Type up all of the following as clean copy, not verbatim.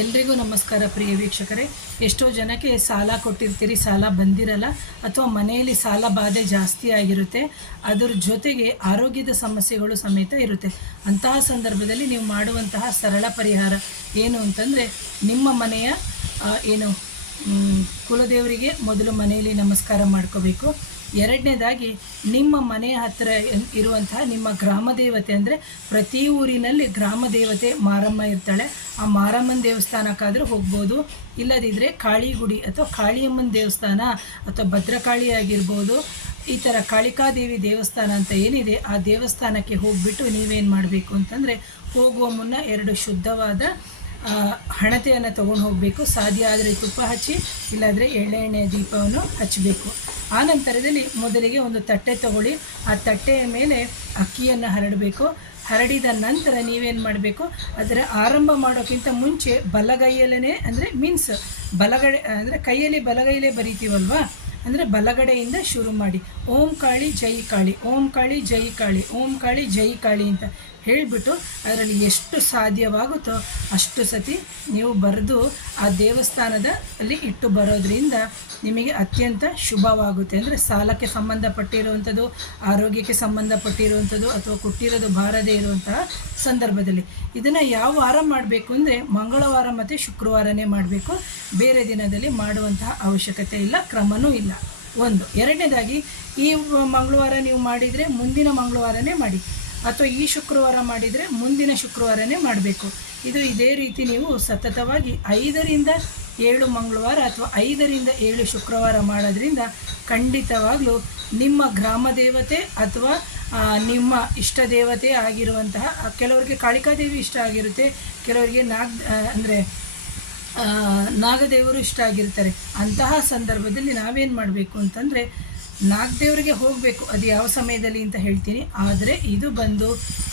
ಎಲ್ರಿಗೂ ನಮಸ್ಕಾರ ಪ್ರಿಯ ವೀಕ್ಷಕರೇ. ಎಷ್ಟೋ ಜನಕ್ಕೆ ಸಾಲ ಕೊಟ್ಟಿರ್ತೀರಿ, ಸಾಲ ಬಂದಿರಲ್ಲ, ಅಥವಾ ಮನೆಯಲ್ಲಿ ಸಾಲ ಬಾಧೆ ಜಾಸ್ತಿ ಆಗಿರುತ್ತೆ, ಅದರ ಜೊತೆಗೆ ಆರೋಗ್ಯದ ಸಮಸ್ಯೆಗಳು ಸಮೇತ ಇರುತ್ತೆ. ಅಂತಹ ಸಂದರ್ಭದಲ್ಲಿ ನೀವು ಮಾಡುವಂತಹ ಸರಳ ಪರಿಹಾರ ಏನು ಅಂತಂದರೆ, ನಿಮ್ಮ ಮನೆಯ ಕುಲದೇವರಿಗೆ ಮೊದಲು ಮನೆಯಲ್ಲಿ ನಮಸ್ಕಾರ ಮಾಡ್ಕೋಬೇಕು. ಎರಡನೇದಾಗಿ ನಿಮ್ಮ ಮನೆಯ ಹತ್ತಿರ ಇರುವಂತಹ ನಿಮ್ಮ ಗ್ರಾಮ ದೇವತೆ, ಅಂದರೆ ಪ್ರತಿ ಊರಿನಲ್ಲಿ ಗ್ರಾಮ ದೇವತೆ ಮಾರಮ್ಮ ಇರ್ತಾಳೆ. ಆ ಮಾರಮ್ಮನ ದೇವಸ್ಥಾನಕ್ಕಾದರೂ ಹೋಗ್ಬೋದು. ಇಲ್ಲದಿದ್ದರೆ ಕಾಳಿ ಗುಡಿ ಅಥವಾ ಕಾಳಿಯಮ್ಮನ ದೇವಸ್ಥಾನ ಅಥವಾ ಭದ್ರಕಾಳಿ ಆಗಿರ್ಬೋದು, ಈ ಥರ ಕಾಳಿಕಾದೇವಿ ದೇವಸ್ಥಾನ ಅಂತ ಏನಿದೆ ಆ ದೇವಸ್ಥಾನಕ್ಕೆ ಹೋಗಿಬಿಟ್ಟು ನೀವೇನು ಮಾಡಬೇಕು ಅಂತಂದರೆ, ಹೋಗುವ ಮುನ್ನ 2 ಶುದ್ಧವಾದ ಹಣತೆಯನ್ನು ತೊಗೊಂಡು ಹೋಗಬೇಕು. ಸಾಧ್ಯ ಆದರೆ ತುಪ್ಪ ಹಚ್ಚಿ, ಇಲ್ಲಾಂದರೆ ಎಣ್ಣೆಯ ದೀಪವನ್ನು ಹಚ್ಚಬೇಕು. ಆ ನಂತರದಲ್ಲಿ ಮೊದಲಿಗೆ ಒಂದು ತಟ್ಟೆ ತಗೊಳ್ಳಿ. ಆ ತಟ್ಟೆಯ ಮೇಲೆ ಅಕ್ಕಿಯನ್ನು ಹರಡಬೇಕು. ಹರಡಿದ ನಂತರ ನೀವೇನು ಮಾಡಬೇಕು, ಅದರ ಆರಂಭ ಮಾಡೋಕ್ಕಿಂತ ಮುಂಚೆ ಬಲಗೈಯಲ್ಲೇ, ಅಂದರೆ ಬಲಗಡೆ, ಅಂದರೆ ಕೈಯಲ್ಲಿ ಬಲಗೈಯಲ್ಲೇ ಬರಿತೀವಲ್ವಾ, ಅಂದರೆ ಬಲಗಡೆಯಿಂದ ಶುರು ಮಾಡಿ. ಓಂ ಕಾಳಿ ಜೈ ಕಾಳಿ, ಓಂ ಕಾಳಿ ಜೈ ಕಾಳಿ, ಓಂ ಕಾಳಿ ಜೈ ಕಾಳಿ ಅಂತ ಹೇಳಿಬಿಟ್ಟು ಅದರಲ್ಲಿ ಎಷ್ಟು ಸಾಧ್ಯವಾಗುತ್ತೋ ಅಷ್ಟು ಸತಿ ನೀವು ಬರೆದು ಆ ದೇವಸ್ಥಾನದ ಅಲ್ಲಿ ಇಟ್ಟು ಬರೋದ್ರಿಂದ ನಿಮಗೆ ಅತ್ಯಂತ ಶುಭವಾಗುತ್ತೆ. ಅಂದರೆ ಸಾಲಕ್ಕೆ ಸಂಬಂಧಪಟ್ಟಿರುವಂಥದ್ದು, ಆರೋಗ್ಯಕ್ಕೆ ಸಂಬಂಧಪಟ್ಟಿರುವಂಥದ್ದು, ಅಥವಾ ಕೊಟ್ಟಿರೋದು ಬಾರದೇ ಇರುವಂತಹ ಸಂದರ್ಭದಲ್ಲಿ ಇದನ್ನು ಯಾವ ವಾರ ಮಾಡಬೇಕು ಅಂದರೆ, ಮಂಗಳವಾರ ಮತ್ತು ಶುಕ್ರವಾರನೇ ಮಾಡಬೇಕು. ಬೇರೆ ದಿನದಲ್ಲಿ ಮಾಡುವಂತಹ ಅವಶ್ಯಕತೆ ಇಲ್ಲ, ಕ್ರಮವೂ ಇಲ್ಲ. ಒಂದು. ಎರಡನೇದಾಗಿ, ಈ ಮಂಗಳವಾರ ನೀವು ಮಾಡಿದರೆ ಮುಂದಿನ ಮಂಗಳವಾರನೇ ಮಾಡಿ, ಅಥವಾ ಈ ಶುಕ್ರವಾರ ಮಾಡಿದರೆ ಮುಂದಿನ ಶುಕ್ರವಾರನೇ ಮಾಡಬೇಕು. ಇದೇ ರೀತಿ ನೀವು ಸತತವಾಗಿ 5 ರಿಂದ 7 ಮಂಗಳವಾರ ಅಥವಾ 5 ರಿಂದ 7 ಶುಕ್ರವಾರ ಮಾಡೋದ್ರಿಂದ ಖಂಡಿತವಾಗಲೂ ನಿಮ್ಮ ಗ್ರಾಮ ದೇವತೆ ಅಥವಾ ನಿಮ್ಮ ಇಷ್ಟ ದೇವತೆ ಆಗಿರುವಂತಹ, ಕೆಲವರಿಗೆ ಕಾಳಿಕಾದೇವಿ ಇಷ್ಟ ಆಗಿರುತ್ತೆ, ಕೆಲವರಿಗೆ ನಾಗದೇವರು ಇಷ್ಟ ಆಗಿರ್ತಾರೆ. ಅಂತಹ ಸಂದರ್ಭದಲ್ಲಿ ನಾವೇನು ಮಾಡಬೇಕು ಅಂತಂದರೆ, ನಾಗದೇವರಿಗೆ ಹೋಗಬೇಕು. ಅದು ಯಾವ ಸಮಯದಲ್ಲಿ ಅಂತ ಹೇಳ್ತೀನಿ. ಆದರೆ ಇದು ಬಂದು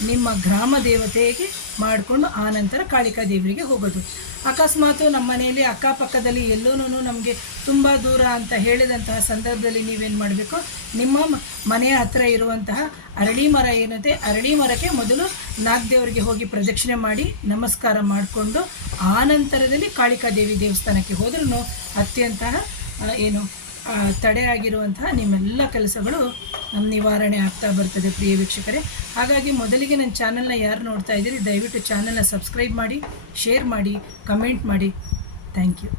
ನಿಮ್ಮ ಗ್ರಾಮ ದೇವತೆಗೆ ಮಾಡಿಕೊಂಡು ಆನಂತರ ಕಾಳಿಕಾದೇವರಿಗೆ ಹೋಗೋದು. ಅಕಸ್ಮಾತು ನಮ್ಮ ಮನೆಯಲ್ಲಿ ಅಕ್ಕಪಕ್ಕದಲ್ಲಿ ಎಲ್ಲೋನೂ ನಮಗೆ ತುಂಬ ದೂರ ಅಂತ ಹೇಳಿದಂತಹ ಸಂದರ್ಭದಲ್ಲಿ ನೀವೇನು ಮಾಡಬೇಕು, ನಿಮ್ಮ ಮನೆಯ ಹತ್ತಿರ ಇರುವಂತಹ ಅರಳಿ ಮರ ಏನಂತೆ, ಅರಳಿ ಮರಕ್ಕೆ ಮೊದಲು ನಾಗದೇವರಿಗೆ ಹೋಗಿ ಪ್ರದಕ್ಷಿಣೆ ಮಾಡಿ ನಮಸ್ಕಾರ ಮಾಡಿಕೊಂಡು ಆನಂತರದಲ್ಲಿ ಕಾಳಿಕಾದೇವಿ ದೇವಸ್ಥಾನಕ್ಕೆ ಹೋದ್ರೂ ಅತ್ಯಂತ ತಡೆಯಾಗಿರುವಂತಹ ನಿಮ್ಮೆಲ್ಲ ಕೆಲಸಗಳು ನಿವಾರಣೆ ಆಗ್ತಾ ಬರ್ತದೆ ಪ್ರಿಯ ವೀಕ್ಷಕರೇ. ಹಾಗಾಗಿ ಮೊದಲಿಗೆ ನನ್ನ ಚಾನಲ್ನ ಯಾರು ನೋಡ್ತಾ ಇದ್ದೀರಿ, ದಯವಿಟ್ಟು ಚಾನಲ್ನ ಸಬ್ಸ್ಕ್ರೈಬ್ ಮಾಡಿ, ಶೇರ್ ಮಾಡಿ, ಕಮೆಂಟ್ ಮಾಡಿ. Thank you.